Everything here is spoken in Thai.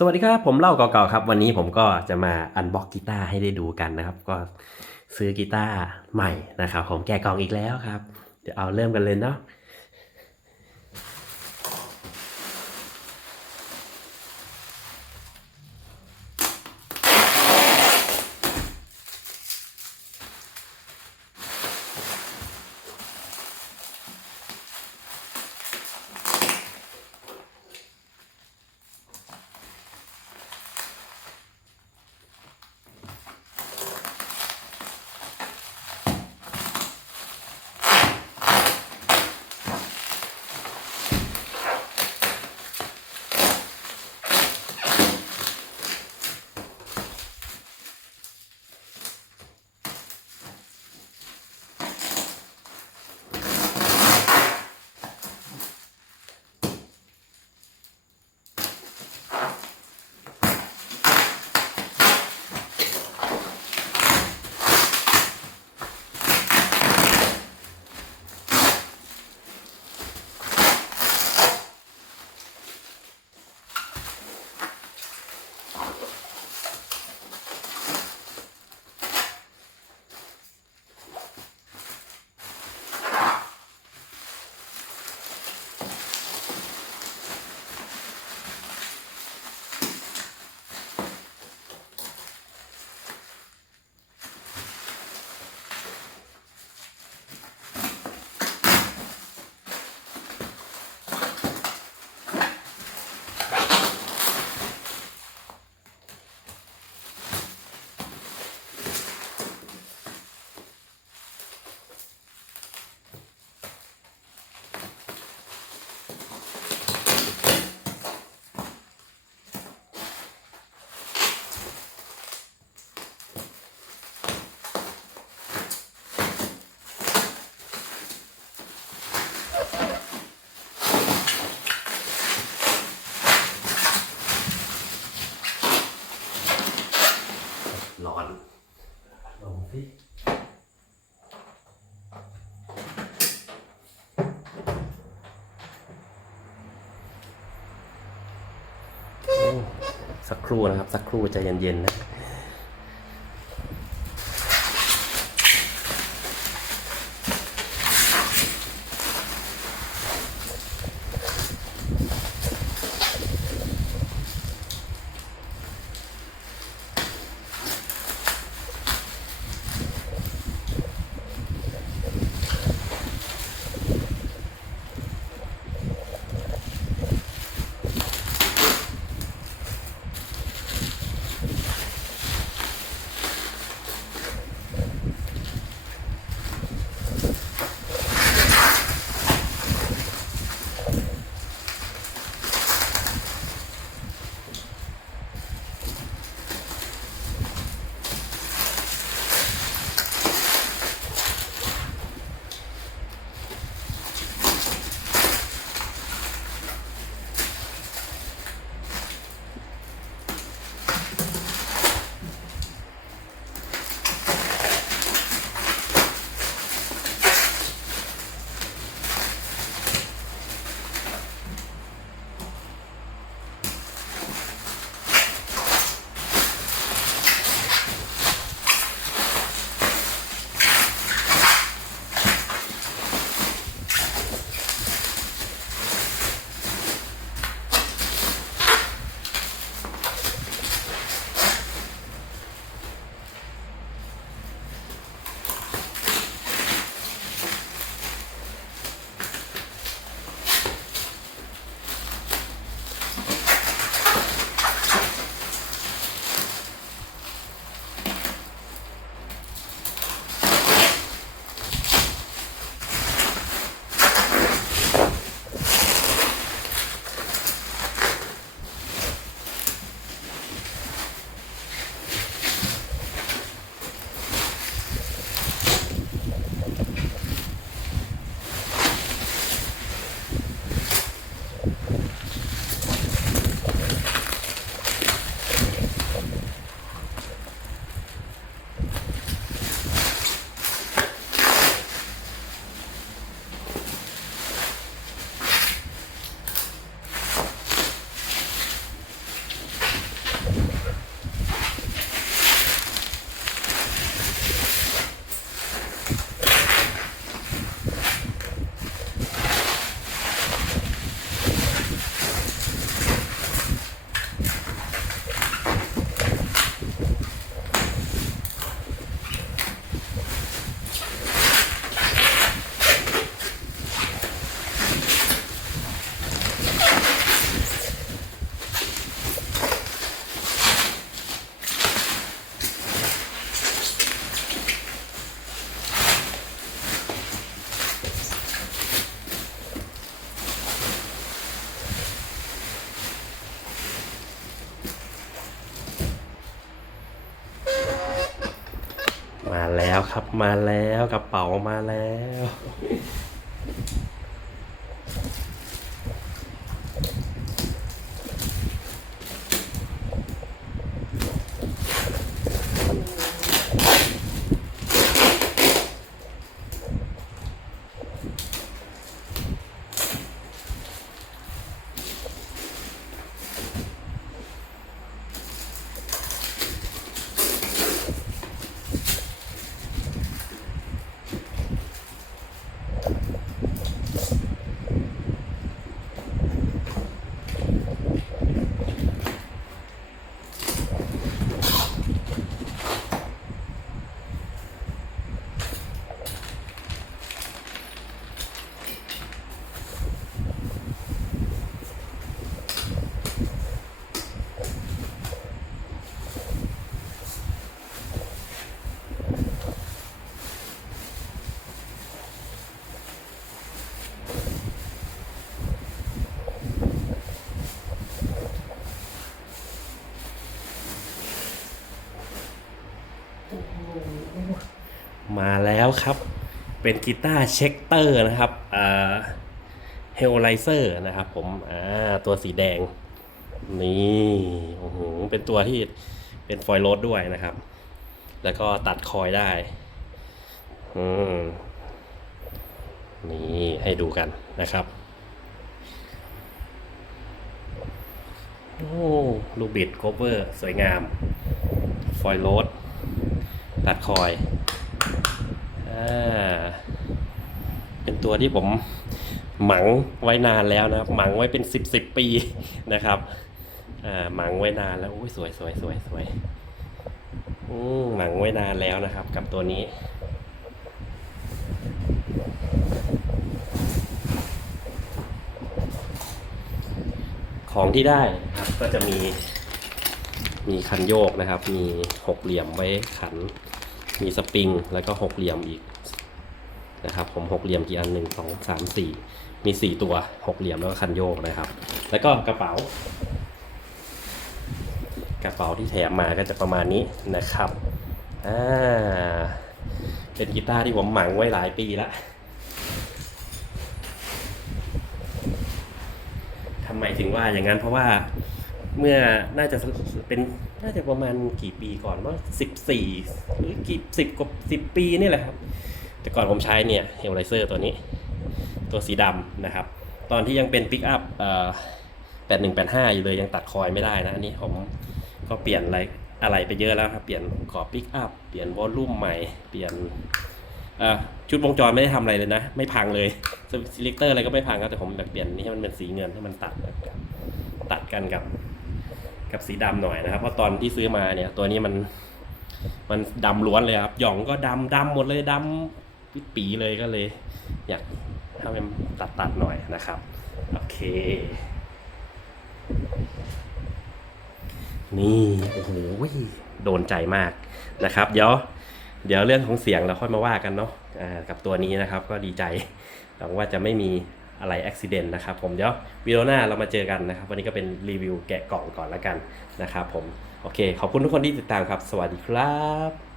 สวัสดีครับ ผมเล่าเก่าๆครับ วันนี้ผมก็จะมาอันบ็อกกีตาร์ให้ได้ดูกันนะครับ ก็ซื้อกีตาร์ใหม่นะครับผมแกะกล่องอีกแล้วครับ เดี๋ยวเอาเริ่มกันเลยเนาะ ครู่นะครับ สักครู่ใจเย็นๆนะ ครับมาแล้วกระเป๋ามาแล้ว มา แล้วครับ เป็นกีตาร์เช็คเตอร์นะครับเฮลไลเซอร์นะครับผมตัวสีแดง นี่โอ้โหเป็นตัวที่เป็นฟอยล์โรดด้วยนะครับ แล้วก็ตัดคอยได้อืมนี่ให้ดูกันนะครับ โอ้ลูกบิดโคเวอร์ สวยงาม ฟอยล์โรดตัดคอย เป็นตัวที่ผมหมังไว้นานแล้วนะครับ หมังไว้เป็นสิบสิบปีนะครับหมังไว้นานแล้วอุ้ยสวยสวยสวยสวยหมังไว้นานแล้วนะครับ กับตัวนี้ของที่ได้ครับก็จะมีมีคันโยกนะครับ มีหกเหลี่ยมไว้ขัน มีสปริงแล้วก็หกเหลี่ยมอีกนะครับผมหกเหลี่ยมกี่อันหนึ่งสองสามสี่มีสี่ตัวหกเหลี่ยมแล้วก็คันโยกนะครับ แล้วก็กระเป๋า กระเป๋าที่แถมมาก็จะประมาณนี้นะครับอ่าเป็นกีตาร์ที่ผมหมังไว้หลายปีแล้วทำไมถึงว่าอย่างนั้นเพราะว่า เมื่อน่าจะเป็นน่าจะประมาณกี่ปีก่อนว่าสิบสี่หรือกี่สิบกว่าสิบปีนี่แหละครับ แต่ก่อนผมใช้เนี่ยเฮลไลเซอร์ตัวนี้ ตัวสีดำนะครับ ตอนที่ยังเป็นปิกอัพแปดหนึ่งแปดห้าอยู่เลยยังตัดคอยไม่ได้นะ อันนี้ผมก็เปลี่ยนอะไรอะไรไปเยอะแล้วครับ เปลี่ยนขอบปิกอัพเปลี่ยนวอลลุ่มใหม่ เปลี่ยนชุดวงจรไม่ได้ทำอะไรเลยนะ ไม่พังเลยซีเลคเตอร์อะไรก็ไม่พังครับแต่ผมอยากเปลี่ยนนี่ให้มันเป็นสีเงินให้มันตัดตัดกันกับ กับสีดำหน่อยนะครับ เพราะตอนที่ซื้อมาเนี่ย ตัวนี้มัน มันดำล้วนเลยครับ หย่องก็ดำดำหมดเลยดำปิดปีเลยก็เลย อยากทำให้มันตัดตัดๆหน่อยนะครับ โอเค นี่โอ้โหโดนใจมากนะครับ เดี๋ยว เดี๋ยวเรื่องของเสียงเราค่อยมาว่ากันเนาะอ่ากับตัวนี้นะครับ ก็ดีใจหวังว่าจะไม่มี อะไรอุบิเหตุนะครับผมเดี๋ยววิดีโอหน้าเรามาเจอกันนะครับ วันนี้ก็เป็นรีวิวแกะกล่องก่อนแล้วกันนะครับผมโอเค ขอบคุณทุกคนที่ติดตามครับ สวัสดีครับ